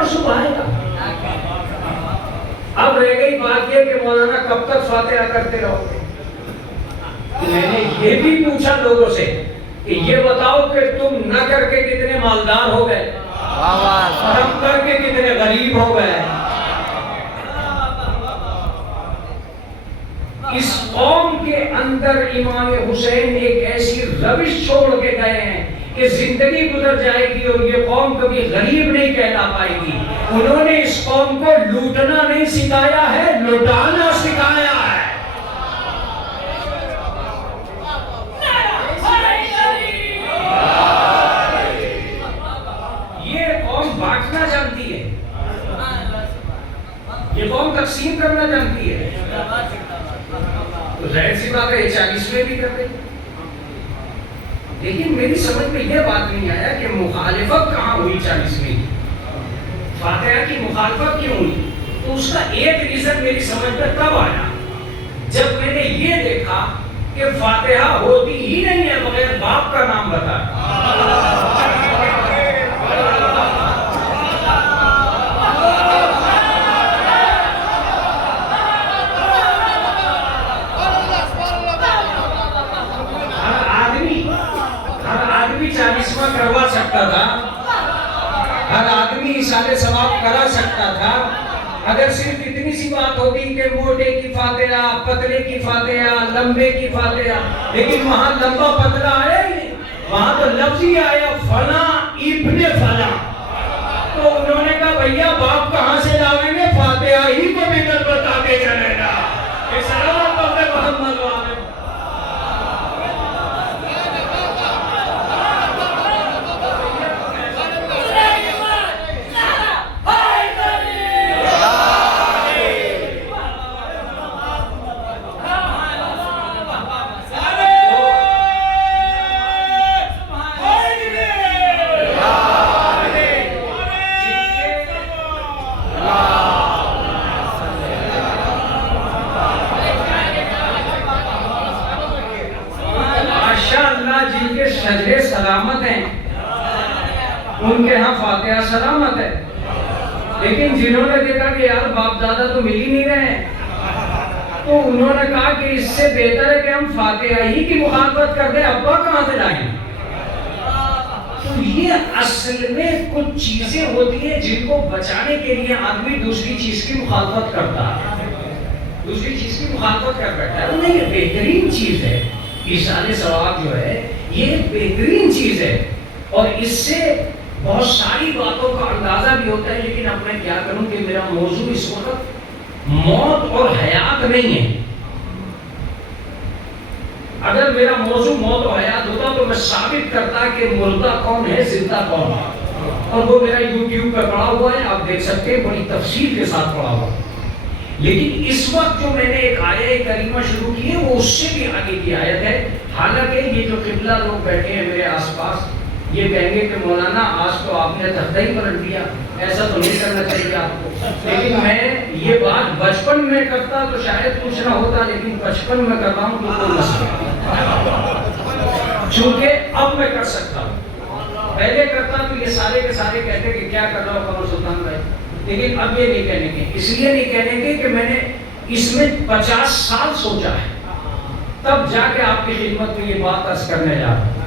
تعصب آئے گا؟ اب رہ گئی بات یہ کہ مولانا کب تک فاتحہ کرتے رہو گے؟ میں نے یہ بھی پوچھا لوگوں سے کہ یہ بتاؤ کہ تم نہ کر کے کتنے مالدار ہو گئے، ہم کر کے کتنے غریب ہو گئے۔ اس قوم کے اندر امام حسین ایک ایسی روش چھوڑ کے گئے ہیں کہ زندگی گزر جائے گی اور یہ قوم کبھی غریب نہیں کہلا پائے گی۔ انہوں نے اس قوم کو لوٹنا نہیں سکھایا ہے، لوٹانا سکھایا ہے۔ یہ قوم بانٹنا جانتی ہے، یہ قوم تقسیم کرنا جانتی ہے۔ تو ظاہر سی بات ہے 40ویں بھی کر رہے، لیکن میری سمجھ میں یہ بات نہیں آیا کہ مخالفت کہاں ہوئی 40ویں کی، فاتحہ کی مخالفت کیوں ہوئی؟ تو اس کا ایک ریزن میری سمجھ میں تب آیا جب میں نے یہ دیکھا کہ فاتحہ ہوتی ہی نہیں ہے بغیر باپ کا نام بتائے۔ کروا سکتا تھا، ہر آدمی اِشارے ثواب کرا سکتا تھا اگر صرف اتنی سی بات ہوتی کہ موٹے کی فاتحہ، پتلے کی فاتحہ، لمبے کی فاتحہ، لیکن وہاں لمبا پتلا آیا ہی نہیں، وہاں تو لفظ ہی آیا فلاں ابن فلاں۔ تو انہوں نے کہا بھیا باپ کہاں سے لاویں گے، فاتحہ ہی کو بھی کل بتا کے چلے گا۔ کہ سلام پڑھتے محمد والے شجرے سلامت ہیں، ان کے ہاں فاتحہ سلامت ہے، لیکن جنہوں نے دیکھا کہ یار باپ دادا تو مل ہی نہیں رہے ہیں تو انہوں نے کہا کہ اس سے بہتر ہے کہ ہم فاتحہ ہی کی مخالفت کر دیں، ابا کہاں سے لائیں؟ تو یہ اصل میں کچھ چیزیں ہوتی ہیں جن کو بچانے کے لیے آدمی دوسری چیز کی مخالفت کرتا ہے، دوسری چیز کی مخالفت کر بیٹھتا ہے۔ انہیں یہ بہترین چیز ہے، ایصال ثواب جو ہے یہ ایک بہترین چیز ہے اور اس سے بہت ساری باتوں کا اندازہ بھی ہوتا ہے، لیکن اب میں کیا کروں کہ میرا موضوع اس وقت موت اور حیات نہیں ہے۔ اگر میرا موضوع موت اور حیات ہوتا تو میں ثابت کرتا کہ مردہ کون ہے زندہ کون ہے، اور وہ میرا یوٹیوب پہ پڑا ہوا ہے، آپ دیکھ سکتے ہیں، بڑی تفصیل کے ساتھ پڑا ہوا ہے۔ لیکن اس وقت جو میں نے ایک آیت کریمہ شروع کی ہے وہ اس سے بھی آگے کی آیت ہے۔ حالانکہ یہ جو قبلہ لوگ بیٹھے ہیں میرے آس پاس یہ کہیں گے کہ مولانا آج تو آپ نے تختہ ہی پلٹ دیا، ایسا تو نہیں کرنا چاہیے آپ کو، لیکن میں یہ بات بچپن میں کرتا تو شاید کچھ نہ ہوتا، لیکن بچپن میں کر رہا ہوں تو کوئی مسئلہ، چونکہ اب میں کر سکتا ہوں۔ پہلے کرتا تو یہ سارے کے سارے کہتے کہ کیا کر رہا ہو قمر سلطان بھائی، لیکن اب یہ نہیں کہنے گے، اس لیے نہیں کہنے گے کہ میں نے اس میں 50 سال سوچا ہے، تب جا کے آپ کی خدمت میں یہ بات عرض کرنے جا رہا ہوں۔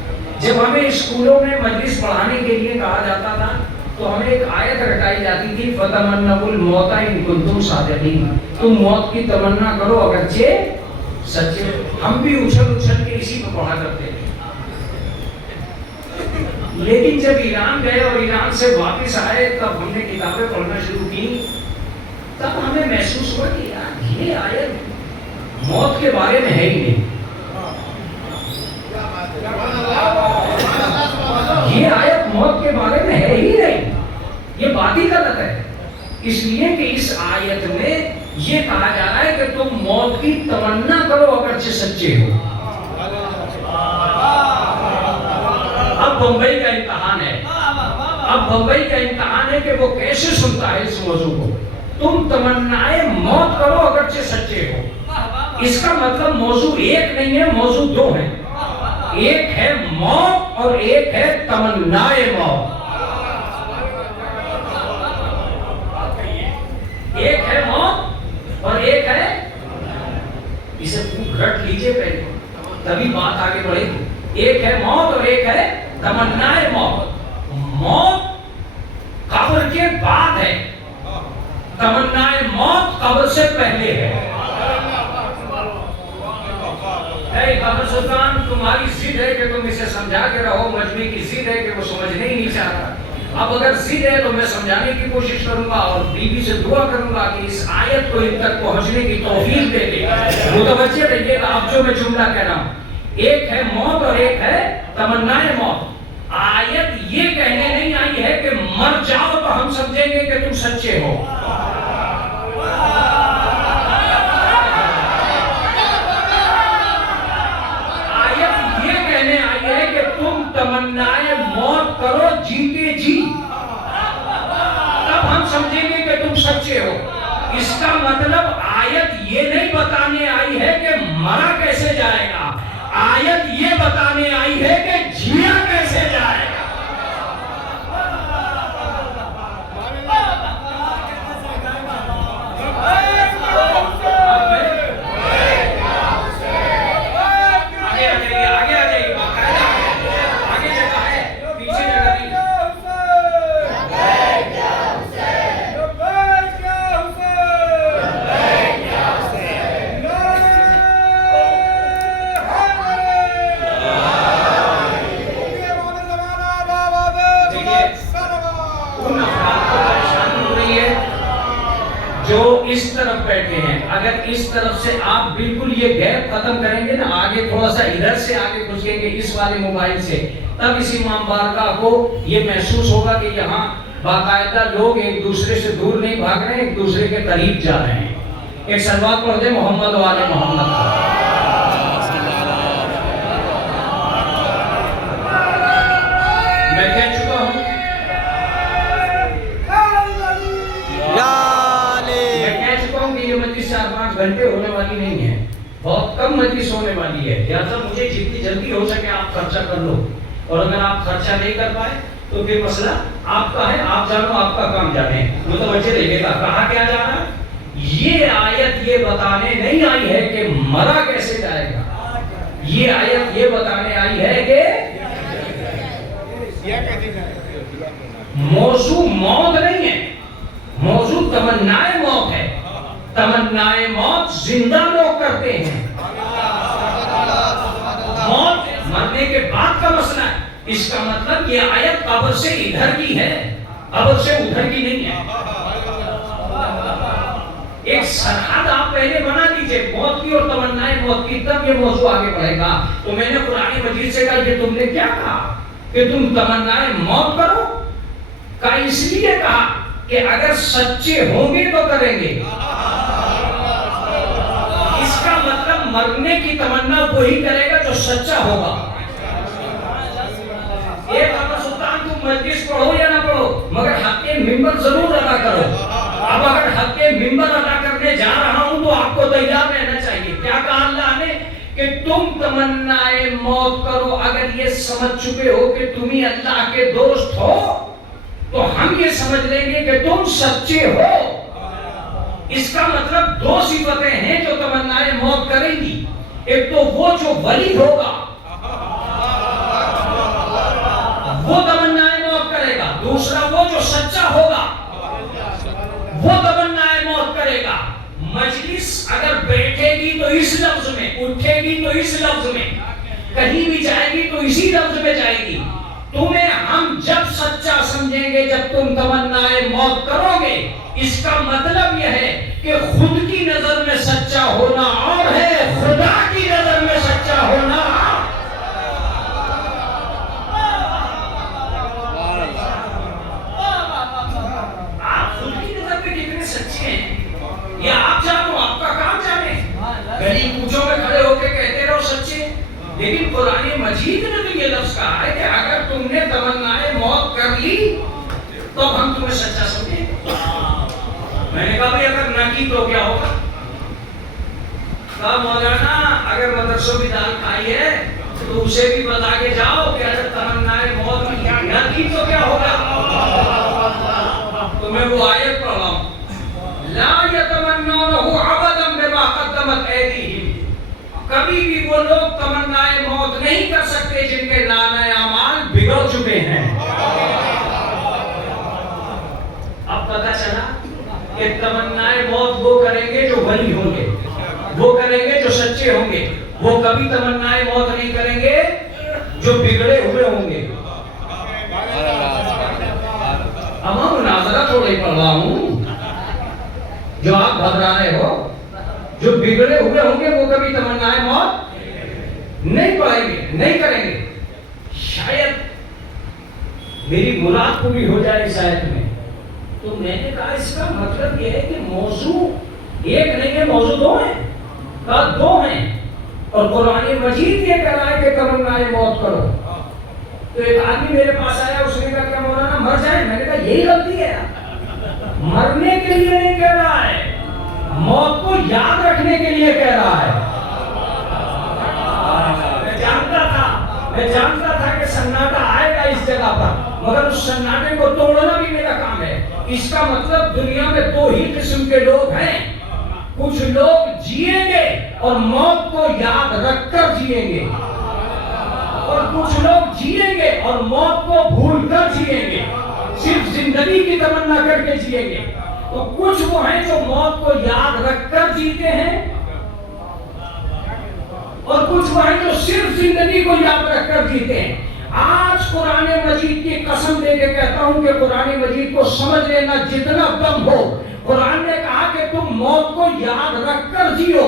جب ہمیں اسکولوں میں مجلس پڑھانے کے لیے کہا جاتا تھا تو ہمیں ایک آیت رٹائی جاتی تھی فَتَمَنَّوُا الْمَوْتَ إِن كُنتُمْ صَادِقِينَ، تم موت کی تمنا کرو اگرچہ سچے۔ ہم بھی اچھل اچھل کے اسی پہ پڑھا کرتے تھے، لیکن جب ایران گئے اور ایران سے واپس آئے تب ہم نے کتابیں پڑھنا شروع کی، تب ہمیں محسوس ہوا کہ یار یہ آیت موت کے بارے میں ہے ہی نہیں، یہ آیت موت کے بارے میں ہے ہی نہیں، یہ بات ہی غلط ہے۔ اس لیے کہ اس آیت میں یہ کہا جا رہا ہے کہ تم موت کی تمنا کرو اگرچہ سچے ہو۔ اب بمبئی کا امتحان ہے، اب بمبئی کا امتحان ہے کہ وہ کیسے سنتا ہے اس موضوع کو۔ تم تمنائے موت کرو اگرچہ سچے ہو، اس کا مطلب موضوع ایک نہیں ہے، موضوع دو ہیں، ایک ہے موت اور ایک ہے تمنائے موت۔ رٹ لیجئے پہلے تبھی بات آگے بڑھے گی. ایک ہے موت اور ایک ہے تمنائے موت. موت قبر کے بعد ہے, تمنائے موت قبر سے پہلے ہے. اے قبر سلطان تمہاری ضد ہے کہ تم اسے سمجھا کے رہو, مجمع کی ضد ہے کہ وہ سمجھنے ہی نہیں چاہتا. اب اگر ضد ہے تو میں سمجھانے کی کوشش کروں گا اور بیوی سے دعا کروں گا کہ اس آیت کو ان تک پہنچنے کی توفیق دے دے. متوجہ رہیے گا اب جو میں جملہ کہہ رہا ہوں. ایک ہے موت اور ایک ہے تمنائے موت. آیت یہ کہنے نہیں آئی ہے کہ مر جاؤ تو ہم سمجھیں گے کہ تم سچے ہو. آیت یہ کہنے آئی ہے کہ تم تمنائے موت کرو جیتے جی, تب ہم سمجھیں گے کہ تم سچے ہو. اس کا مطلب آیت یہ نہیں بتانے آئی ہے کہ مرا کیسے جائے گا, آیت یہ بتانے آئی ہے کہ جیا کیسے جائے گا. اس طرف بیٹھے ہیں, اگر اس طرف سے آپ بالکل یہ گیپ ختم کریں گے نا, آگے تھوڑا سا ادھر سے آگے گھسیں گے اس والے موبائل سے, تب اس امام بارگاہ کو یہ محسوس ہوگا کہ یہاں باقاعدہ لوگ ایک دوسرے سے دور نہیں بھاگ رہے ہیں, ایک دوسرے کے قریب جا رہے ہیں. ایک صلوات پڑھ دیں محمد و آل محمد. میں کہہ چکا ہوں یہ مجلس 4-5 گھنٹے ہونے والی نہیں ہے, بہت کم مجلس ہونے والی ہے. لہٰذا مجھے جتنی جلدی ہو سکے آپ خرچہ کر لو, اور اگر آپ خرچہ نہیں کر پائے تو پھر مسئلہ آپ کا ہے, آپ جانو آپ کا کام جانے. متوجہ رہیے گا کہا کیا جا رہا ہے. یہ آیت یہ بتانے نہیں آئی ہے کہ مرا کیسے جائے گا, یہ آیت یہ بتانے آئی ہے کہ موضوع موت نہیں ہے, موضوع تمنائے موت ہے. تمنائے موت زندہ لوگ کرتے ہیں, موت مرنے کے بعد کا مسئلہ ہے. اس کا مطلب یہ آیت قبر سے ادھر کی ہے, قبر سے ادھر کی نہیں ہے. ایک سرحد آپ پہلے بنا دیجئے موت کی اور تمنائے موت کی, تب یہ موضوع آگے بڑھے گا. تو میں نے قرآن مجید سے کہا یہ تم نے کیا کہا کہ تم تمنائے موت کرو, کا اس لیے کہا کہ اگر سچے ہوں گے تو کریں گے. اس کا مطلب مرنے کی تمنا وہی کرے گا جو سچا ہوگا. ایک قبر سلطان تم مجلس پڑھو یا نہ پڑھو مگر حق ممبر ضرور ادا کرو. اب اگر حق ممبر ادا کرنے جا رہا ہوں تو آپ کو تیار رہنا چاہیے. کیا کہا اللہ نے کہ تم تمنائے موت کرو. اگر یہ سمجھ چکے ہو کہ تم ہی اللہ کے دوست ہو تو ہم یہ سمجھ لیں گے کہ تم سچے ہو. اس کا مطلب دو صفتیں ہیں جو تمنائے موت کریں گی. ایک تو وہ جو ولی ہوگا وہ تمنائے موت کرے گا, دوسرا وہ جو سچا ہوگا وہ تمنائے موت کرے گا. مجلس اگر بیٹھے گی تو اس لفظ میں, اٹھے گی تو اس لفظ میں, کہیں بھی جائے گی تو اسی لفظ میں جائے گی. تمہیں ہم جب سچا سمجھیں گے جب تم تمنائے موت کرو گے. اس کا مطلب یہ ہے کہ خود کی نظر میں سچا ہونا اور ہے, خدا کی نظر میں سچا ہونا. آپ خود کی نظر میں کتنے سچے ہیں یہ آپ جانو, آپ کا کام جانے. گلی کوچوں میں کھڑے ہو کے کہتے رہو سچے, لیکن قرآن مجید نے تو یہ لفظ کہا ہے کہ اگر تم نے تمنائے موت کر لی تو ہم تمہیں سچا سمجھیں. میں نے کہا بھائی اگر نہ کی تو کیا ہوگا. کہا مولانا اگر مدرسوں کی دال کھائی ہے تو اسے بھی بتا کے جاؤ کہ اگر تمنائے موت نہ کی تو کیا ہوگا. تو میں وہ آیت پڑھ رہا ہوں, لا یتمنونہ ابدا بما قدمت ایدیہم. کبھی بھی وہ لوگ تمنائے موت نہیں کر سکتے جن کے نامہ اعمال بگڑ چکے ہیں۔ اب پتہ چلا کہ تمنائے موت وہ کریں گے جو ولی ہوں گے، وہ کریں گے جو سچے ہوں گے، وہ کبھی تمنائے موت نہیں کریں گے جو بگڑے ہوئے ہوں گے۔ اب ہم مناظرہ تھوڑا ہی پڑھ رہا ہوں جو آپ گھبرا رہے ہو، جو بگڑے ہوئے ہوں گے وہ کبھی تمنائے موت نہیں پڑھیں گے، نہیں کریں گے۔ شاید میری مراد پوری ہو جائے اس آیت میں، تو میں نے کہا اس کا مطلب یہ ہے کہ موضوع ایک نہیں ہے، موضوع دو ہیں، دو ہیں، اور قرآن مجید یہ کہہ رہا ہے کہ تمنائے موت کرو۔ تو ایک آدمی میرے پاس آیا، اس نے کہا کہ مولانا مر جائیں، میں نے کہا یہی غلطی ہے، مرنے کے لیے نہیں کہہ رہا ہے، موت کو یاد رکھنے کے لیے کہہ رہا ہے۔ میں جانتا تھا کہ سناٹا آئے گا اس جگہ پر، مگر اس سناٹے کو توڑنا بھی میرا کام ہے۔ اس کا مطلب دنیا میں دو ہی قسم کے لوگ ہیں، کچھ لوگ جیئیں گے اور موت کو یاد رکھ کر جیئیں گے، اور کچھ لوگ جیئیں گے اور موت کو بھول کر جیئیں گے، صرف زندگی کی تمنا کر کے جیئیں گے۔ تو کچھ وہ ہیں جو موت کو یاد رکھ کر جیتے ہیں، اور کچھ وہ ہیں جو صرف زندگی کو یاد رکھ کر جیتے ہیں۔ آج قرآن مجید کی قسم دے کے کہتا ہوں کہ قرآن مجید کو سمجھ لینا جتنا دم ہو۔ قرآن نے کہا کہ تم موت کو یاد رکھ کر جیو۔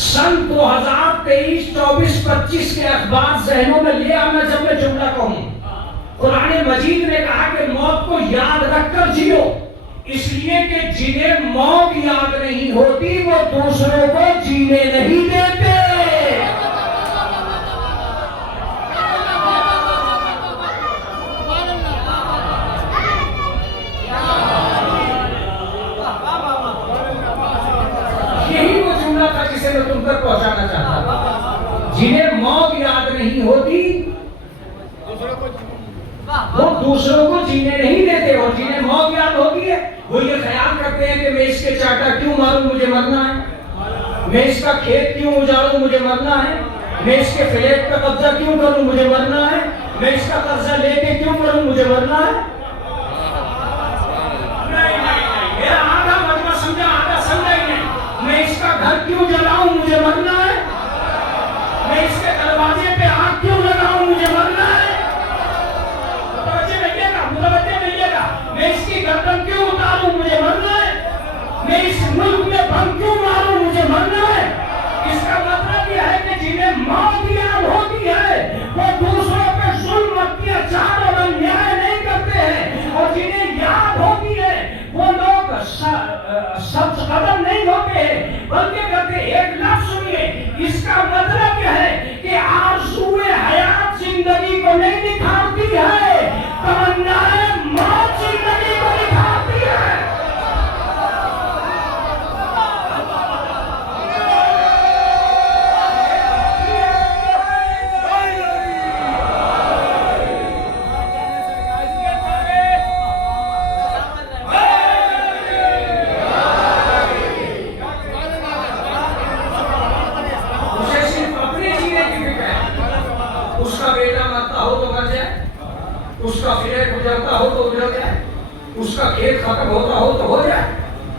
سن 2023 24 25 کے اخبار ذہنوں میں لے آنا جب میں جملہ کہوں۔ قرآن مجید نے کہا کہ موت کو یاد رکھ کر جیو، اس لیے کہ جنہیں موت یاد نہیں ہوتی وہ دوسروں کو جینے نہیں دیتے۔ یہی وہ جملہ تھا جسے میں تم تک پہنچانا چاہتا تھا۔ جنہیں موت یاد نہیں ہوتی وہ دوسروں کو جینے نہیں دیتے، اور جنہیں موت یاد ہوتی ہے وہ یہ خیال کرتے ہیں کہ میں اس کے چاٹا کیوں ماروں، مجھے مرنا ہے، میں اس کا کھیت کیوں اجاڑوں، مجھے مرنا ہے، میں اس کے فلیٹ کا قبضہ کیوں کروں، مجھے مرنا ہے، میں اس کا قرضہ لے کے کیوں کروں، مجھے مرنا ہے۔ میرا آدھا مجمع سمجھا، آدھا سمجھا ہی نہیں۔ میں اس کا گھر کیوں جلاؤں، مجھے مرنا ہے، میں اس کے دروازے پہ آگ کیوں لگاؤں، مجھے مرنا ہے۔ میں اس کی گردن کیوں اتاروں، مجھے مرنا ہے، میں اس ملک میں بم کیوں ماروں، مجھے مرنا ہے۔ اس کا مطلب یہ ہے کہ جنہیں موت یاد ہوتی ہے وہ دوسروں پہ ظلم، اتیاچار اور انیائے نہیں کرتے ہیں، اور جنہیں یاد ہوتی ہے وہ لوگ سبز قدم نہیں ہوتے ہیں بلکہ کرتے۔ ایک لفظ سنیے، اس کا مطلب یہ ہے کہ آرزوئے حیات زندگی کو نہیں نکھارتی ہے، تمنائے موت زندگی کو نکھارتی ہے۔ اسے صرف اپنے جینے کی فکر ہے، اس کا بیٹا مرتا ہو تو مر جائے، اس کا فلیٹ گزرتا ہو تو گزر جائے، اس کا کھیت ختم ہوتا ہو تو ہو جائے،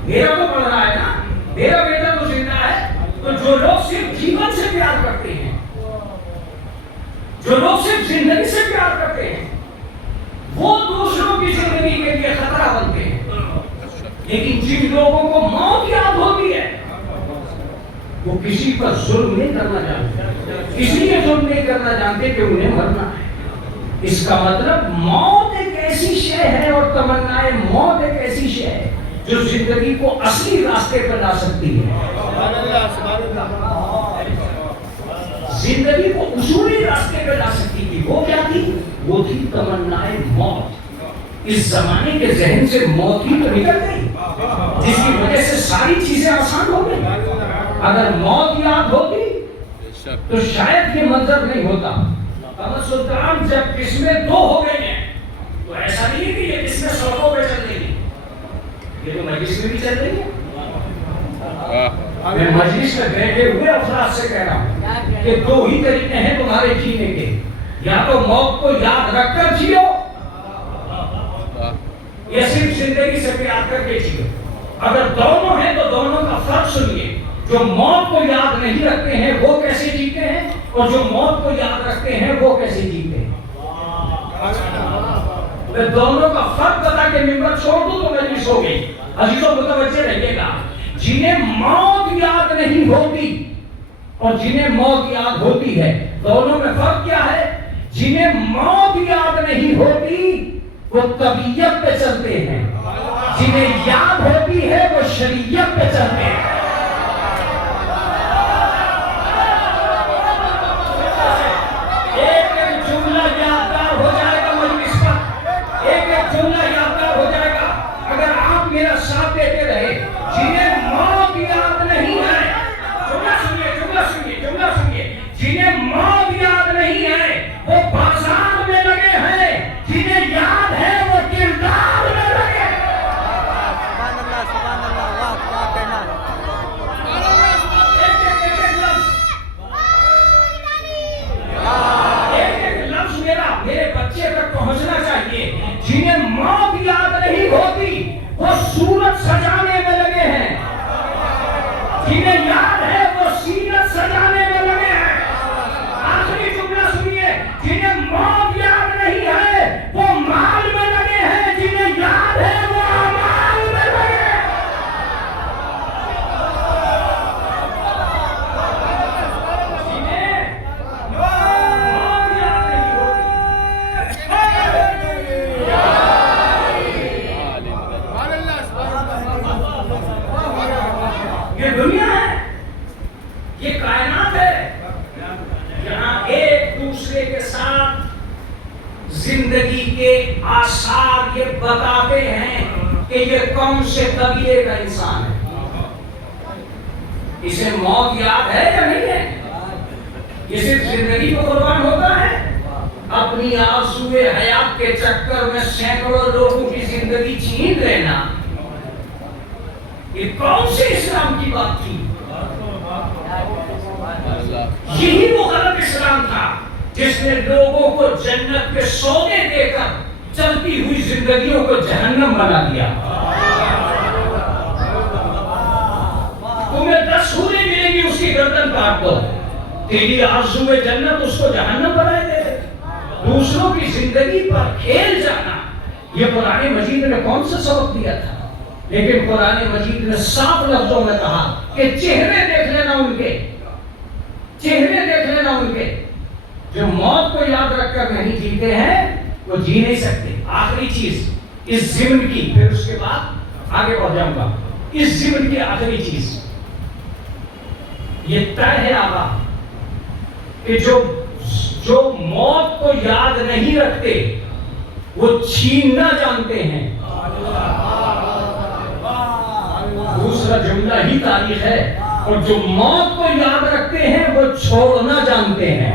میرا تو پڑھ رہا ہے نا، میرا بیٹا تو زندہ ہے۔ تو جو لوگ صرف جیون سے پیار کرتے ہیں، جو لوگ صرف زندگی سے پیار کرتے ہیں، وہ دوسروں کی زندگی کے لیے خطرہ بنتے ہیں۔ لیکن جن لوگوں کو موت یاد ہوتی ہے وہ کسی پر ظلم نہیں کرنا جانتے، اس لیے ظلم نہیں کرنا جانتے کہ انہیں مرنا ہے۔ اس کا مطلب موت ایک ایسی شے ہے، اور تمنائے موت ایک ایسی شے ہے جو زندگی کو اصلی راستے پر لا سکتی ہے، زندگی کو اصولی راستے پر لا سکتی تھی۔ وہ کیا تھی؟ وہ تھی تمنائے موت۔ اس زمانے کے ذہن سے موت ہی تو نکل گئی، جس کی وجہ سے ساری چیزیں آسان ہو گئی۔ اگر موت یاد ہوتی تو شاید یہ منظر نہیں ہوتا۔ قمر سلطان جب قسمیں دو ہو گئی ہیں تو ایسا نہیں ہے کہ یہ قسمیں سڑکوں پہ چل رہی ہیں، یہ تو مجلس میں بھی چل رہی ہے۔ میں مجلس میں بیٹھے ہوئے افراد سے کہہ رہا ہوں کہ دو ہی طریقے ہیں تمہارے جینے کے، یا تو موت کو یاد رکھ کر جیو یا صرف زندگی سے پیار کر کے جیو۔ اگر دونوں ہیں تو دونوں کا فرق سنیے۔ جو موت کو یاد نہیں رکھتے ہیں وہ کیسے جیتے ہیں، اور جو موت کو یاد رکھتے ہیں وہ کیسے جیتے ہیں۔ میں دونوں کا فرق بتا کے ممبر چھوڑ دوں تو مجلس ہو گئی۔ عزیزوں متوجہ رہیے گا، جنہیں موت یاد نہیں ہوتی اور جنہیں موت یاد ہوتی ہے، دونوں میں فرق کیا ہے؟ جنہیں موت یاد نہیں ہوتی وہ طبیعت پہ چلتے ہیں، جنہیں یاد ہوتی ہے وہ شریعت پہ چلتے ہیں۔ ایک ایک جملہ یادگار ہو جائے گا مجلس پر، ایک ایک جملہ یادگار ہو جائے گا اگر آپ میرا ساتھ دیتے رہے۔ جنہیں موت یاد نہیں ہے، جملہ سنیے، جنہیں موت یاد نہیں ہے وہ بازار میں لگے ہیں، جنہیں یاد ہے وہ کردار میں لگے۔ سبحان اللہ، واہ کیا کہنا ہے۔ ایک لفظ میرے بچے تک پہنچنا چاہیے۔ جنہیں موت یاد نہیں ہوتی وہ صورت سجانے میں لگے ہیں، جنہیں یاد ہے وہ سیرت سجانے میں لگے ہیں۔ آخری جملہ سنیے، جنہیں موت یاد نہیں ہے وہ مال میں لگے ہیں، جنہیں یاد ہے وہ اعمال میں لگے ہیں۔ جنہیں موت یاد نہیں ہوتی۔ یہ دنیا ہے، یہ کائنات ہے، یہاں ایک دوسرے کے ساتھ زندگی کے آثار یہ بتاتے ہیں کہ یہ کون سے قبیلے کا انسان ہے۔ اسے موت یاد ہے یا نہیں ہے؟ یہ صرف زندگی کو قربان ہوتا ہے؟ اپنی آرزوئے حیات کے چکر میں سینکڑوں لوگوں کی زندگی چھین لینا، یہ کون سے اسلام کی بات تھی؟ یہی وہ غلط اسلام تھا جس نے لوگوں کو جنت کے سودے دے کر چلتی ہوئی زندگیوں کو جہنم بنا دیا۔ تمہیں 10 حوریں ملیں گی، اس کی گردن کاٹ دو، تیری آرزو جنت اس کو جہنم بنائے دے۔ دوسروں کی زندگی پر کھیل جانا، یہ قرآن مجید نے کون سا سبق دیا تھا؟ لیکن قرآن مجید نے صاف لفظوں میں کہا کہ چہرے دیکھ لینا ان کے، چہرے دیکھ لینا ان کے۔ جو موت کو یاد رکھ کر نہیں جیتے ہیں وہ جی نہیں سکتے۔ آخری چیز اس ضمن کی، پھر اس کے بعد آگے بڑھ جاؤں گا، اس ضمن کی آخری چیز یہ طے ہے آقا کہ جو موت کو یاد نہیں رکھتے وہ چھیننا جانتے ہیں۔ دوسرا جملہ ہی تاریخ ہے، اور جو موت کو یاد رکھتے ہیں وہ چھوڑنا جانتے ہیں۔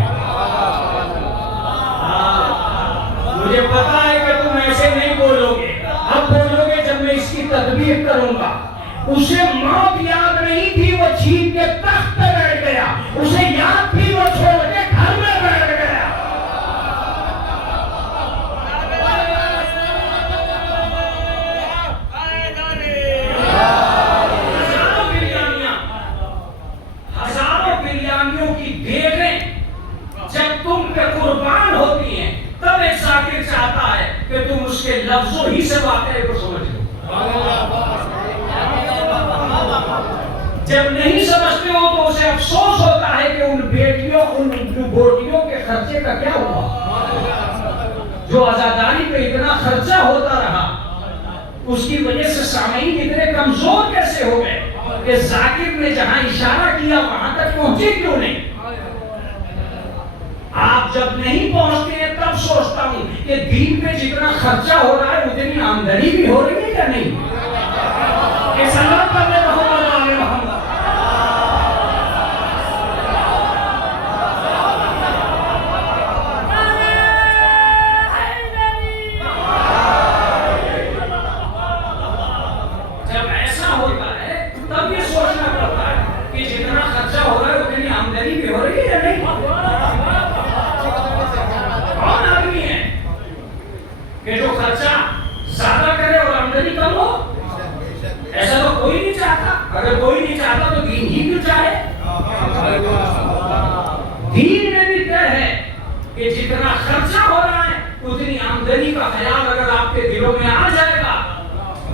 مجھے پتا ہے کہ تم ایسے نہیں بولو گے، اب بولو گے جب میں اس کی تدبیر کروں گا۔ اسے موت یاد نہیں تھی، وہ چھین کے تخت پہ بیٹھ گیا، اسے یاد تھی، وہ چھوڑ کے گھر میں بیٹھ گیا۔ ہزاروں بریانیوں کی دیگیں جب تم پہ قربان ہوتی ہیں تب ایک ذاکر چاہتا ہے کہ تم اس کے لفظوں ہی سے واقعے کو سمجھ لو۔ جب نہیں سمجھتے ہو تو اسے افسوس ہوتا ہے کہ ان بیٹیوں، ان بوٹیوں کے خرچے کا کیا ہوا، جو عزاداری پہ اتنا خرچہ ہوتا رہا، اس کی وجہ سے سامعین اتنے کمزور کیسے ہو گئے کہ ذاکر نے جہاں اشارہ کیا وہاں تک پہنچے کیوں نہیں؟ آپ جب نہیں پہنچتے ہیں تب سوچتا ہوں کہ دین پہ جتنا خرچہ ہو رہا ہے اتنی آمدنی بھی ہو رہی ہے یا نہیں؟ کہ صلوات پڑھنے محمد آل محمد۔ جب ایسا ہوتا ہے تب یہ سوچنا پڑتا ہے اگر کوئی نہیں چاہتا تو دین ہی کیوں چاہے؟ دین میں بھی طے ہے کہ جتنا خرچہ ہو رہا ہے اتنی آمدنی کا خیال اگر آپ کے دلوں میں آ جائے گا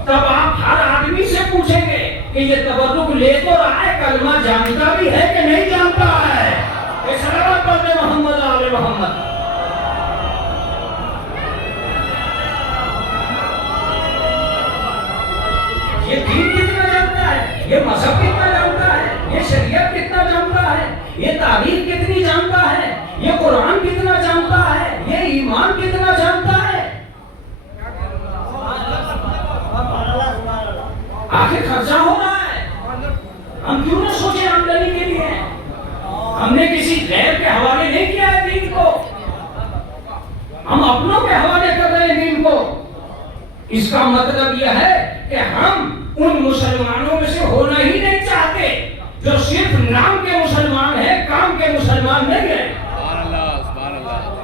تب آپ ہر آدمی سے پوچھیں گے کہ یہ تبرک لے تو رہا ہے کلمہ جانتا بھی ہے کہ نہیں جانتا ہے؟ یہ صلوات پڑھتے محمد آل محمد. یہ دین کتنا جانتا ہے، یہ مذہب کتنا جانتا ہے، یہ شریعت کتنا جانتا ہے، یہ تاریخ کتنی جانتا ہے، یہ قرآن کتنا جانتا ہے، یہ ایمان کتنا جانتا ہے. آخر خرچہ ہو رہا ہے، ہم کیوں نہ سوچیں آمدنی کے لیے؟ ہم نے کسی غیر کے حوالے نہیں کیا ہے دین کو، ہم اپنوں کے حوالے کر رہے ہیں دین کو. اس کا مطلب یہ ہے کہ ہم ان مسلمانوں میں سے ہونا ہی نہیں چاہتے جو صرف نام کے مسلمان ہیں، کام کے مسلمان نہیں ہیں.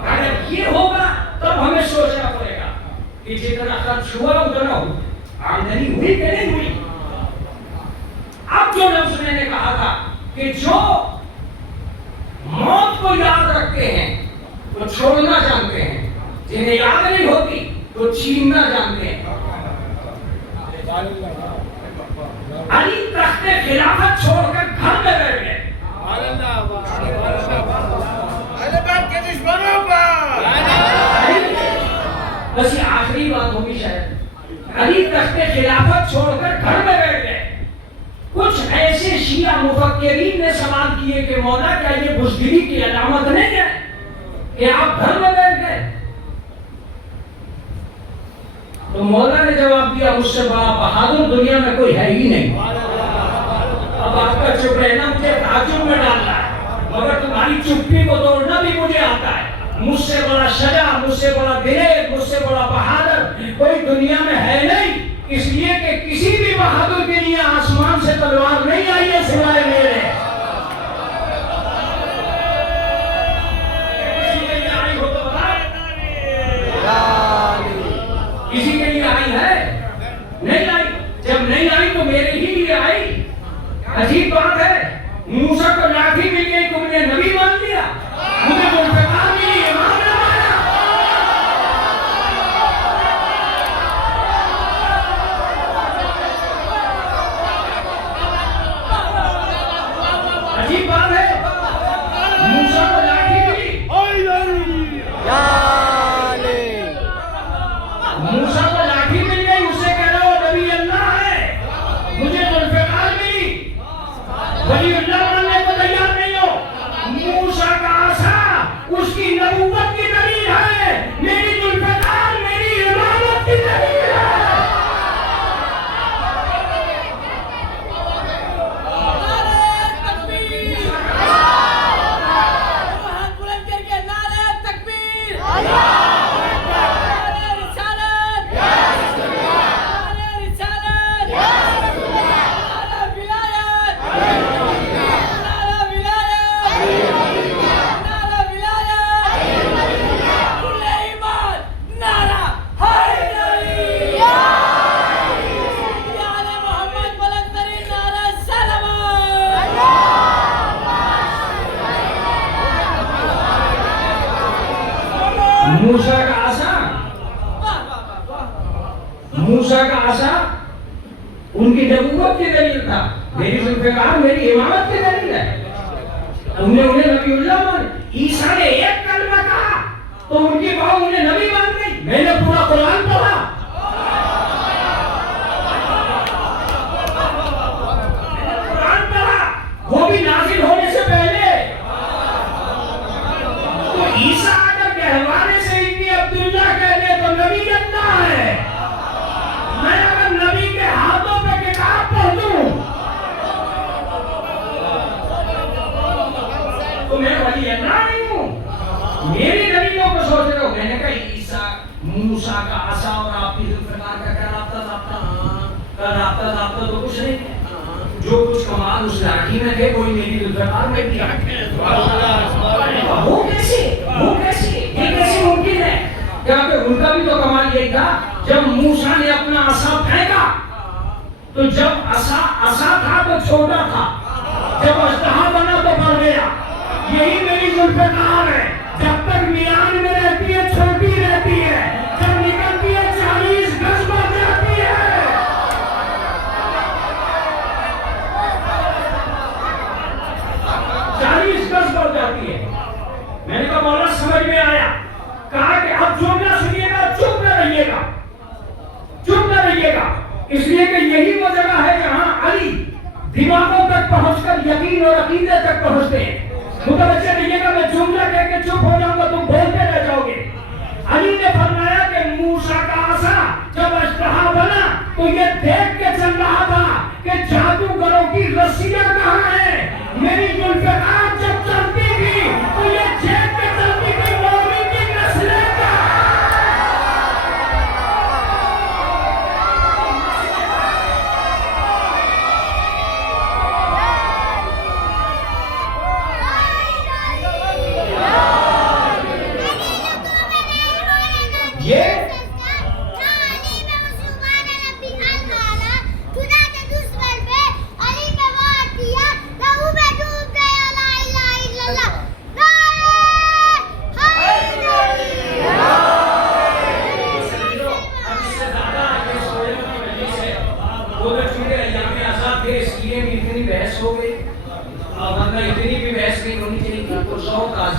اگر یہ ہوگا تب ہمیں سوچنا پڑے گا کہ جتنا خرچ ہوا اتنا ہو، آمدنی ہوئی کہ نہیں ہوئی. اب جو لفظ میں نے کہا تھا کہ جو موت کو یاد رکھتے ہیں تو چھوڑنا جانتے ہیں، جنہیں یاد نہیں ہوتی تو چھیننا جانتے ہیں. علی تخت خلافت چھوڑ کر گھر میں بیٹھ گئے. بس یہ آخری بات ہوگی شاید. علی تخت خلافت چھوڑ کر گھر میں بیٹھ گئے. کچھ ایسے شیعہ مفکرین نے سوال کیے کہ مولا کیا یہ بزدلی کی علامت نہیں ہے کہ آپ گھر میں بیٹھ گئے؟ تو مولا نے جواب دیا مجھ سے بڑا بہادر دنیا میں کوئی ہے ہی نہیں. اب آپ کا چپ رہنا مجھے تعجب میں ڈال رہا ہے، مگر تمہاری چپی کو توڑنا بھی مجھے آتا ہے. مجھ سے بڑا شجاع، مجھ سے بڑا دلیر، مجھ سے بڑا بہادر کوئی دنیا میں ہے نہیں، اس لیے کہ کسی بھی بہادر کے لیے آسمان سے تلوار نہیں آئی ہے سوائے میرے. کسی کے لیے آئی ہو تو بتا. کسی کے لیے آئی ہے؟ نہیں آئی. جب نہیں آئی تو میرے ہی لیے آئی. عجیب بات ہے، موسیٰ کو لاٹھی مل گئی تم نے نبی مان لیا، مجھے ذوالفقار ملی امام نہ مانا. عجیب بات ہے، موسیٰ کو لاٹھی ملی، موسیٰ کو لاٹھی مل گئی، اس سے کہہ رہا وہ نبی اللہ ہے. مجھے ذوالفقار ملی، ولی اللہ ماننے کو تیار نہیں ہو. موسیٰ کا عصا اس کی نبوت کی دلیل ہے، میری ذوالفقار میری امامت کی دلیل ہے. موسیٰ کا عصا، موسیٰ کا عصا ان کی نبوت کی دلیل تھا، میری ذوالفقار میری امامت کی دلیل ہے. تم نے انہیں نبی اللہ مان. عیسیٰ نے ایک کلمہ کہا تو ان کی بہو انہیں نبی مان گئی. میں نے پورا قرآن پڑھا، قرآن پڑھا وہ بھی نازل ہونے سے پہلے. تو عیسیٰ اگر کہوانے سے اتنی عبداللہ کہہ دے تو نبی اللہ ہے. میں اگر نبی کے ہاتھوں پہ کتاب پڑھ دوں تو میں ولی اللہ نہیں ہوں. میری دلیلوں کو سوچ رہے ہو. میں نے کہا عیسیٰ موسیٰ کا عصا اور آپ کی ذوالفقار کا کیا رابطہ ضابطہ تو کچھ نہیں. جو کچھ کمال اس لاٹھی میں تھے کوئی میری ذوالفقار میں کیا. وہ کیسے یہ کیسے ممکن ہے؟ کیا کہ ان کا بھی تو کمال یہی تھا، جب موسیٰ نے اپنا عصا پھینکا تو جب عصا تھا تو چھوٹا تھا، جب اژدہا بنا تو بڑھ گیا. یہی میری ذوالفقار ہے، جب تک میان میں رہتی ہے چھوٹی رہتی ہے، جب نکلتی ہے 40 گز بڑھ جاتی ہے. 40 گز بڑھ جاتی ہے. میں نے کہا مولانا سمجھ میں آیا. کہا کہ اب جو نہ سنیے گا چپ نہ رہیے گا، چپ نہ رہیے گا، اس لیے کہ یہی وہ جگہ ہے جہاں علی دماغوں تک پہنچ کر یقین اور عقیدے تک پہنچتے ہیں. متوجہ رہیے گا، میں جملہ کہہ کے چپ ہو جاؤں گا، تم بولتے رہ جاؤ گے. علی نے فرمایا کہ موسیٰ کا عصا جب اژدہا بنا تو یہ دیکھ کے چل رہا تھا کہ جادوگروں کی رسیاں کہاں ہیں. میری ذوالفقار جب چلتی تھی تو یہ جیب میں چلتی تھی مومن کی نسلیں کہاں.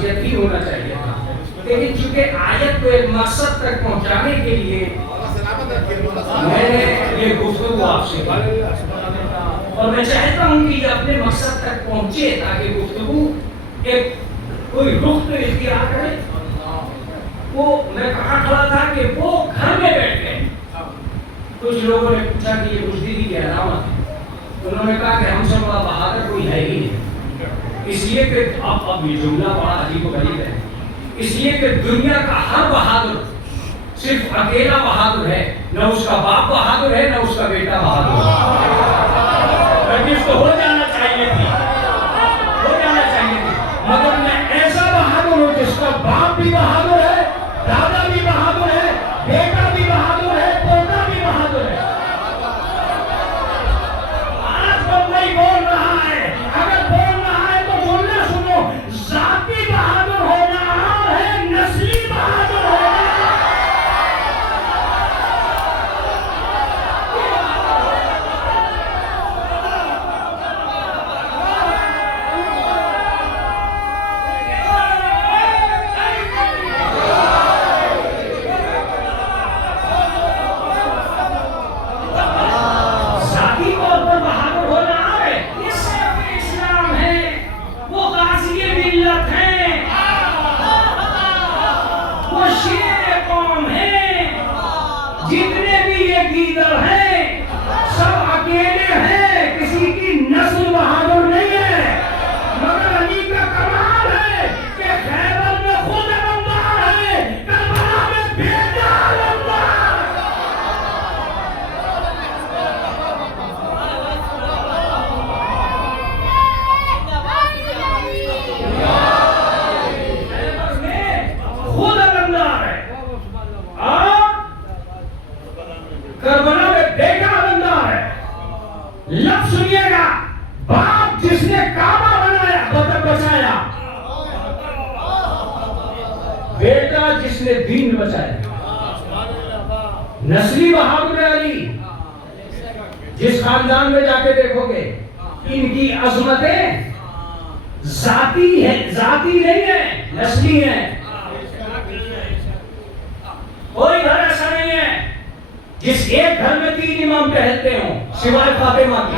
یہ بھی ہونا چاہیے تھا، لیکن چونکہ آیت کو ایک مقصد تک پہنچانے کے لیے میں نے یہ گفتگو آپ سے کی، اور میں چاہتا ہوں کہ یہ اپنے مقصد تک پہنچے تاکہ گفتگو ایک کوئی رخ تو اختیار کرے. وہ میں کہاں کھڑا تھا کہ وہ گھر میں بیٹھ گئے. کچھ لوگوں نے پوچھا کہ یہ بزدلی کی علامت ہے. انہوں نے کہا کہ ہم سے بڑا بہادر کوئی ہے ہی نہیں، اس لیے کہ اب یہ جملہ بڑا عجیب و غریب ہے، اس لیے کہ دنیا کا ہر بہادر صرف اکیلا بہادر ہے، نہ اس کا باپ بہادر ہے نہ اس کا بیٹا بہادر ہے. جس کو ہو جانا چاہیے تھی، مگر میں ایسا بہادر ہوں جس کا باپ بھی بہادر ہے، دادا بھی بہادر ہے، بیٹا بھی بہادر ہے، پوتا بھی بہادر ہے. آج وہ نہیں بول رہا ہے، اگر بول رہا ہے تو بولنا سنو. ذاتی بہادر ہونا ہے، نسلی بہادر ہونا. جتنے بھی یہ لیڈر ہیں سب اکیلے ہیں، کسی کی نسل بہادر نہیں ہے. مگر علی کا کمال ہے کہ خیبر میں خود علمدار ہے، کربلا میں بیٹا علمدار. خیبر میں خود علمدار ہے، کربلا میں بیٹا علمدار ہے. لفظ سنیے گا، باپ جس نے کعبہ بنایا بچایا، بیٹا جس نے دین بچایا. نسلی بہادر علی. جس خاندان میں جا کے دیکھو گے ان کی عظمتیں ذاتی نہیں ہے، نسلی ہیں. کوئی گھر ایسا نہیں ہے جس ایک گھر میں 3 امام ٹہلتے ہوں سوائے فاطمہ کی.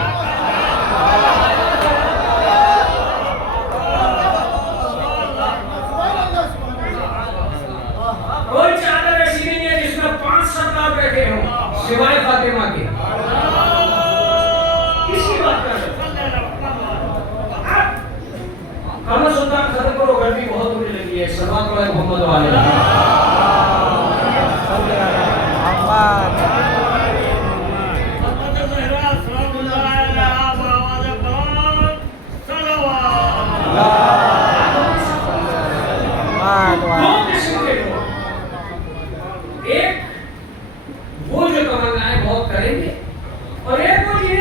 کوئی چادر ایسی نہیں ہے جس میں 5 سردار بیٹھے ہوں سوائے فاطمہ کے. کس کی بات کر رہے کمر سلطان ختم کرو، گرمی بہت ہونے لگی ہے. صلوات علی محمد و آلہ. ایک وہ جو تمنائیں بہت کریں گے، اور ایک وہ جنہیں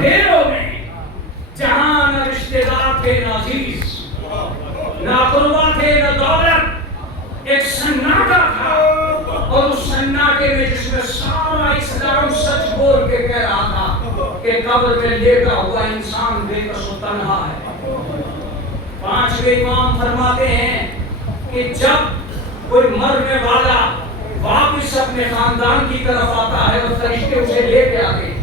اندھیروں میں جہاں نہ رشتے دار تھے نہ عزیز، نہ قربا تھے نہ دولت، ایک سناٹا تھا، اور اس سناٹے میں جس میں سارا اسلام سچ بول کے کہہ رہا تھا کہ قبر میں لیٹا ہوا انسان بے کس و تنہا ہے۔ پانچویں امام فرماتے ہیں کہ جب کوئی مرنے والا واپس اپنے خاندان کی طرف آتا ہے اور فرشتے اسے لے کے آتے،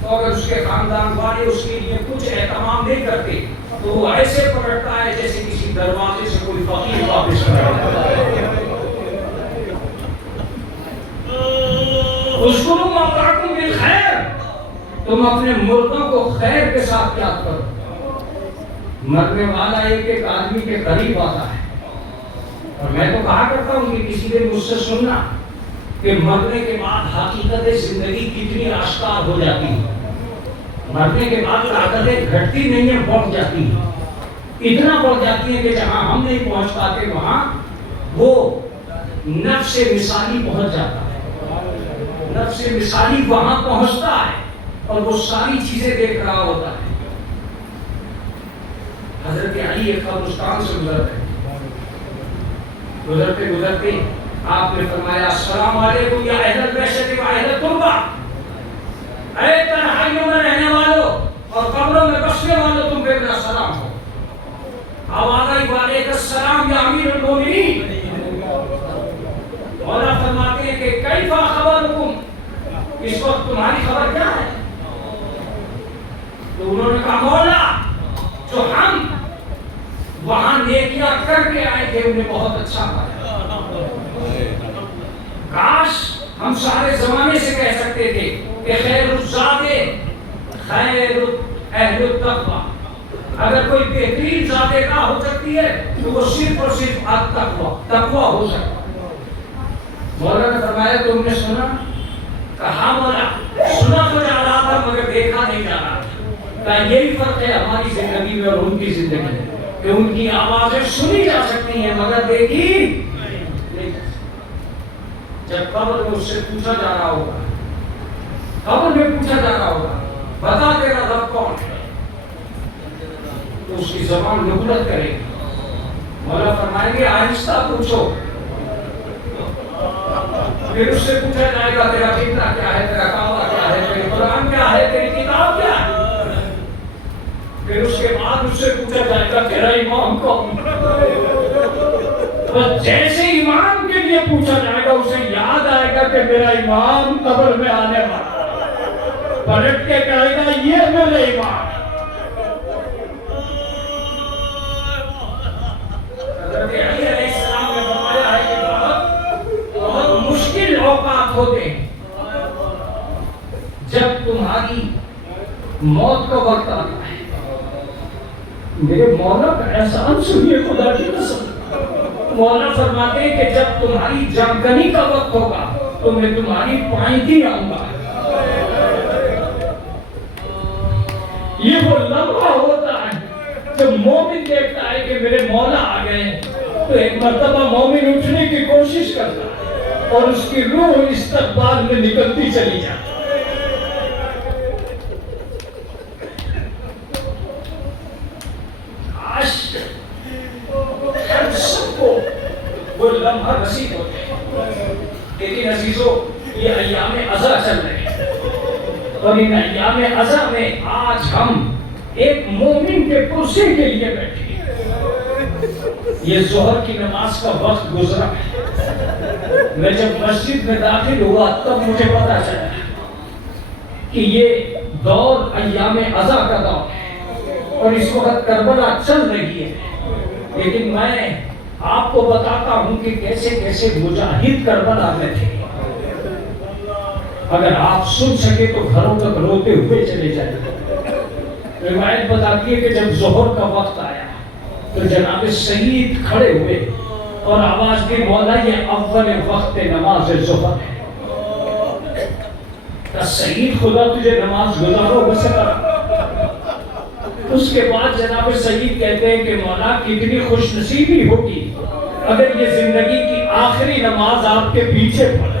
تو اگر اس کے خاندان والے اس کے لیے کچھ اہتمام نہیں کرتے تو وہ ایسے پلٹتا ہے جیسے کسی دروازے سے کوئی فقیر واپس کرتا ہے۔ اذکروا موتاکم بالخیر، تم اپنے مردوں کو خیر کے ساتھ یاد کرو۔ مرنے والا ایک ایک آدمی کے قریب آتا ہے، اور میں تو کہا کرتا ہوں کہ کسی دن مجھ سے سننا کہ مرنے کے بعد حقیقت زندگی کتنی آشکار ہو جاتی ہے۔ مرنے کے بعد طاقتیں گھٹتی نہیں ہیں، بڑھ جاتی ہیں، اتنا بڑھ جاتی ہیں کہ جہاں ہم نہیں پہنچ پاتے وہاں وہ نفس مثالی پہنچ جاتا ہے۔ نفس مثالی وہاں پہنچتا ہے اور وہ ساری چیزیں دیکھ رہا ہوتا ہے۔ حضرت علی ایک قبرستان سے گزرتے گزرتے آپ نے فرمایا السلام علیکم یا اہل البیت و اہل التربہ، اے تنہائیوں میں رہنے والوں اور قبروں میں بسنے والوں، تم پہ میرا سلام ہو۔ آواز آئی وعلیکم السلام یا امیر المومنین۔ مولا فرماتے ہیں کہ کیفا خبرکم، اس وقت تمہاری خبر کیا ہے؟ تو انہوں نے کہا مولا جو ہم وہاں نیکیاں کر کے آئے تھے انہیں بہت اچھا پایا، کاش ہم سارے زمانے سے کہہ سکتے تھے کہ خیر الزادے خیر اہل التقوی، اگر کوئی بہترین ذات کا ہو سکتی ہے تو وہ صرف اور صرف تقوی ہو سکتا ہے۔ مولا نے فرمایا تم نے سنا؟ کہا مولا سنا تو جا رہا تھا مگر دیکھا نہیں جا رہا تھا۔ کہا یہی فرق ہے ہماری زندگی میں اور ان کی زندگی میں کہ ان کی آوازیں سنی جا سکتی ہیں مگر دیکھی نہیں جا سکتی۔ جب قبر میں اس سے پوچھا جا رہا ہوگا، قبر میں پوچھا جا رہا ہوگا بتا تیرا رب کون ہے، تو اس کی زبان نبوت کرے گی۔ مولا فرمائیں گے آہستہ پوچھو، پھر اس سے پوچھا جائے گا تیرا فتنہ کیا ہے، تیرا کعبہ کیا ہے، تیری قرآن کیا ہے، تیری کتاب کیا ہے۔ پھر اس کے بعد اس سے پوچھا جائے گا تیرا امام کون۔ بس جیسے امام کے لیے پوچھا جائے گا اسے یاد آئے گا کہ میرا امام قبر میں آنے والا، پلٹ کے کہے گا یہ میرے امام۔ حضرت علی علیہ السلام نے فرمایا ہے کہ بہت مشکل اوقات ہوتے ہیں جب تمہاری موت کا وقت آتا ہے۔ میرے مولا کا احسان سنیے خدا کی قسم، مولا فرماتے ہیں کہ جب تمہاری جمکنی کا وقت ہوگا تو میں تمہاری پائنتی آؤں گا۔ یہ وہ لمحہ ہوتا ہے جب مومن دیکھتا ہے کہ میرے مولا آ گئے تو ایک مرتبہ مومن اٹھنے کی کوشش کرتا ہے اور اس کی روح استقبال میں نکلتی چلی جاتی ہے۔ ہم سب کو وہ لمحہ نصیب ہوتے ہیں، لیکن عزیزو یہ ایام عزا چل رہے ہیں اور ان ایام عزا میں آج ہم ایک مومن کے پرسے کے لیے بیٹھے ہیں۔ یہ ظہر کی نماز کا وقت گزرا ہے، میں جب مسجد میں داخل ہوا تب مجھے پتا چلا کہ یہ دور ایام عزا کا دور ہے اور اس وقت کربلا چل رہی ہے، لیکن میں آپ کو بتاتا ہوں کہ کیسے کیسے مجاہد کربلا میں تھے۔ اگر آپ سن سکے تو گھروں تک روتے ہوئے چلے جائیں۔ روایت بتاتی ہے کہ جب ظہر کا وقت آیا تو جناب سید کھڑے ہوئے اور آواز دی مولا یہ اول وقت نماز ظہر ہے۔ کہ سید خدا تجھے نماز گزارو بس کرا۔ اس کے بعد جناب سید کہتے ہیں کہ مولا کتنی خوش نصیبی ہوگی اگر یہ زندگی کی آخری نماز آپ کے پیچھے پڑے۔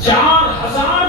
4000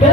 2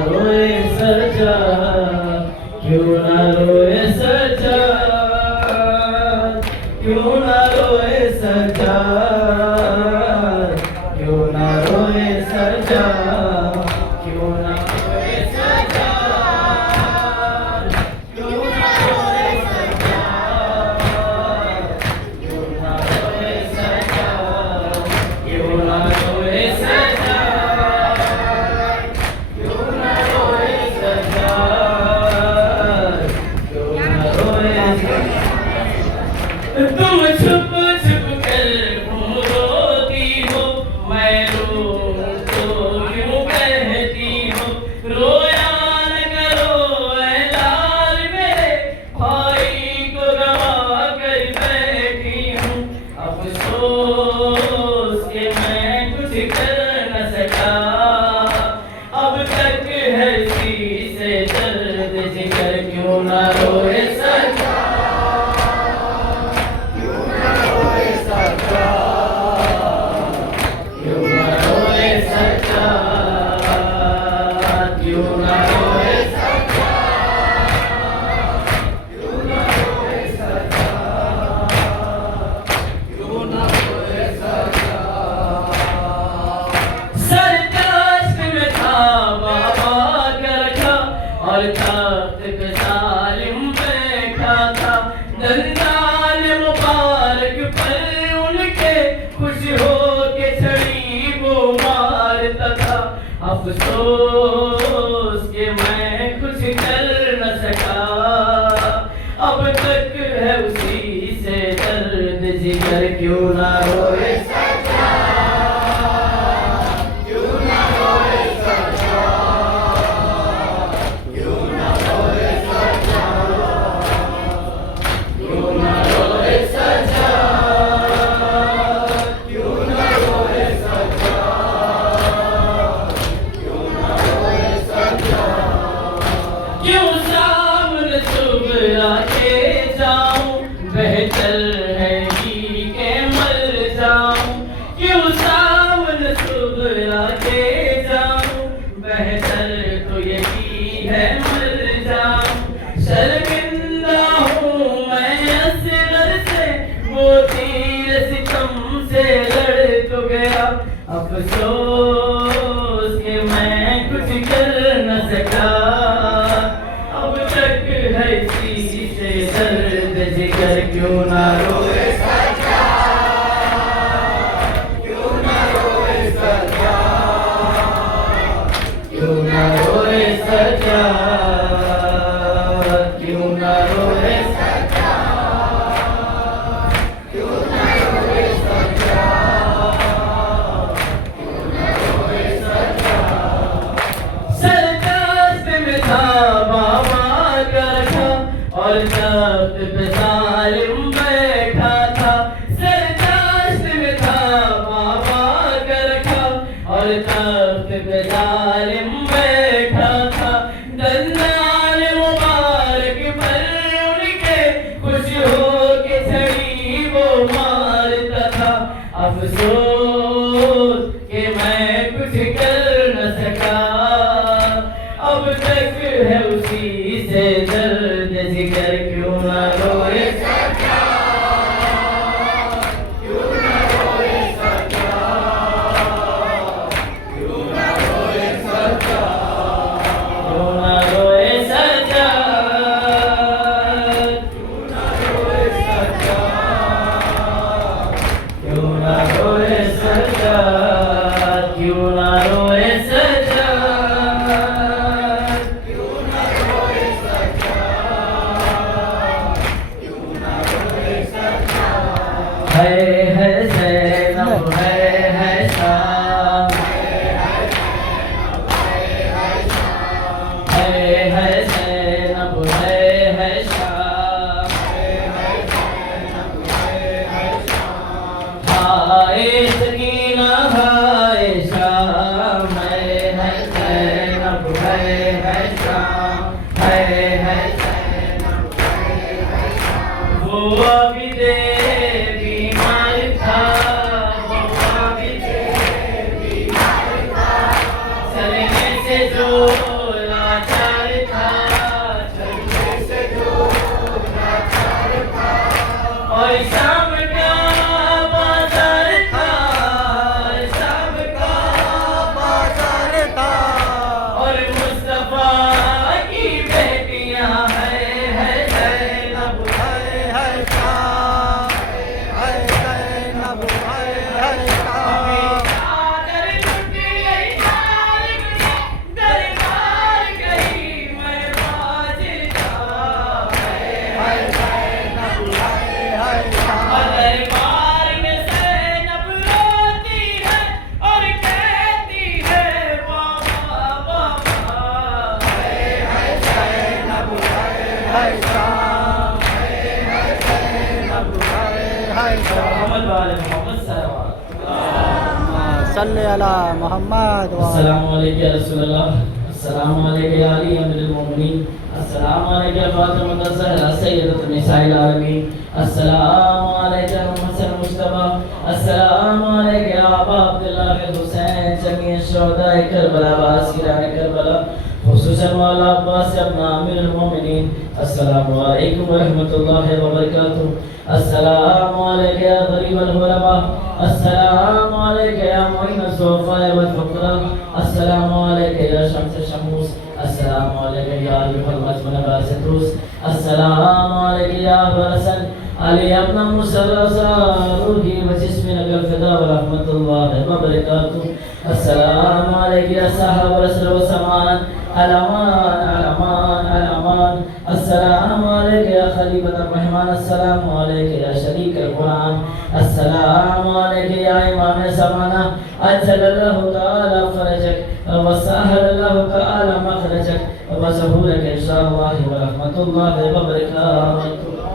روئے سجاد کیوں نہ روئے سجاد کیوں نہ روئے سجاد کیوں نہ روئے سجاد کیوں نہ روئے سجاد کیوں نہ روئے سجاد کیوں نہ روئے سجاد کیوں نہ روئے سجاد کیوں نہ روئے سجاد کیوں نہ روئے سجاد تم چھپ چھپ کر کیوں روتی ہو میں روؤں تو کیوں کہتی ہو رویا نہ کرو اے لال میرے بھائی کو گوا کر بیٹھی ہوں افسوس کہ میں کچھ کر نہ سکا اب تک ہے اسی سے درد جگر کیوں نہ روئے سجاد کیوں نہ روئے سجاد کیوں نہ روئے سجاد کیوں نہ روئے سجاد کیوں نہ روئے سجاد کیوں نہ روئے سجاد سر تخت میں تھا بابا کا رکھا اور تخت پہ ظالم بیٹھا تھا دندان مبارک پر ان کے خوش ہو کے چھڑی وہ مارتا تھا افسوس کہ میں کچھ کر نہ سکا اب تک ہے اسی سے درد جگر کیوں نہ روئے سجاد کیوں نہ روئے سجاد کیوں نہ روئے سجاد کیوں نہ روئے سجاد کیوں نہ روئے سجاد کیوں نہ روئے سجاد کیوں سامنے صبح کے جاؤں بہتر ہے جی کے مر جاؤں کیوں سامنے صبح کے جاؤں بہتر تو یہی ہے مر جاؤں شرمندہ ہوں میں اصغر سے وہ تیر ستم سے لڑ تو گیا افسوس کہ میں کچھ کر نہ سکا اب تک ہے اسی سے درد جگر کیوں نہ روئے سجاد کیوں نہ روئے سجاد کیوں نہ روئے سجاد کیوں نہ روئے سجاد کیوں نہ روئے سجاد کیوں نہ روئے سجاد سر تخت میں تھا بابا کا رکھا اور تخت پہ ظالم بیٹھا تھا سر تخت میں تھا بابا کا رکھا اور تخت پہ ظالم بیٹھا تھا دندان مبارک پر ان کے خوش ہو کے چھڑی وہ مارتا تھا افسوس کہ میں کچھ کر نہ سکا اب تک ہے اسی سے درد جگر کیوں نہ روئے سجاد کیوں نہ روئے سجاد کیوں نہ روئے سجاد کیوں نہ روئے سجاد کیوں نہ روئے سجاد کیوں نہ روئے سجاد کیوں نہ روئے سجاد کیوں نہ روئے سجاد کیوں نہ روئے سجاد ہے زینب ہے شام ہے زینب ہے شام ہائے سکینہ ہائے شام ہے زینب ہے شام ہے زینب ہے شام وہ ابھی دے بیمار تھا وہ ابھی دے بیمار تھا چلنے سے جو محمد وآل محمد صلوات صلی علی محمد السلام علیکم یا رسول اللہ، السلام علیکم یا علی امیر المومنین، السلام علیکم یا فاطمہ الزہرا سیدۃ النساء العالمین، السلام علیکم یا حسن مصطفیٰ، السلام علیکم یا ابا عبداللہ الحسین جمیع شہداء کربلا واسکران کربلا، خصوصاً مولا عباس ابن امیر المومنین، السلام علیکم ورحمۃ اللہ وبرکاتہ، السلام علیکم یا غریب الغرباء، السلام علیکم یا معین الضعفاء والفقراء، السلام علیکم یا شمس شموس، السلام علیکم یا علی حرمت ونباس روس، السلام علیکم یا حسن علی ابن مسرسا روحی و جسم نگر فدا ورحمت اللہ وبرکاتہ، السلام علیکم یا صاحب رسل و سمان الامان الامان الامان، السلام علیکم یا خلیفۃ الرحمن، السلام علیکم یا شریک القرآن، السلام علیکم یا امام زمانہ، اجل اللہ تعالی فرجک وسهل اللہ تعالی مخرجک وظہورک انشاءاللہ ورحمت اللہ وبرکاتہ۔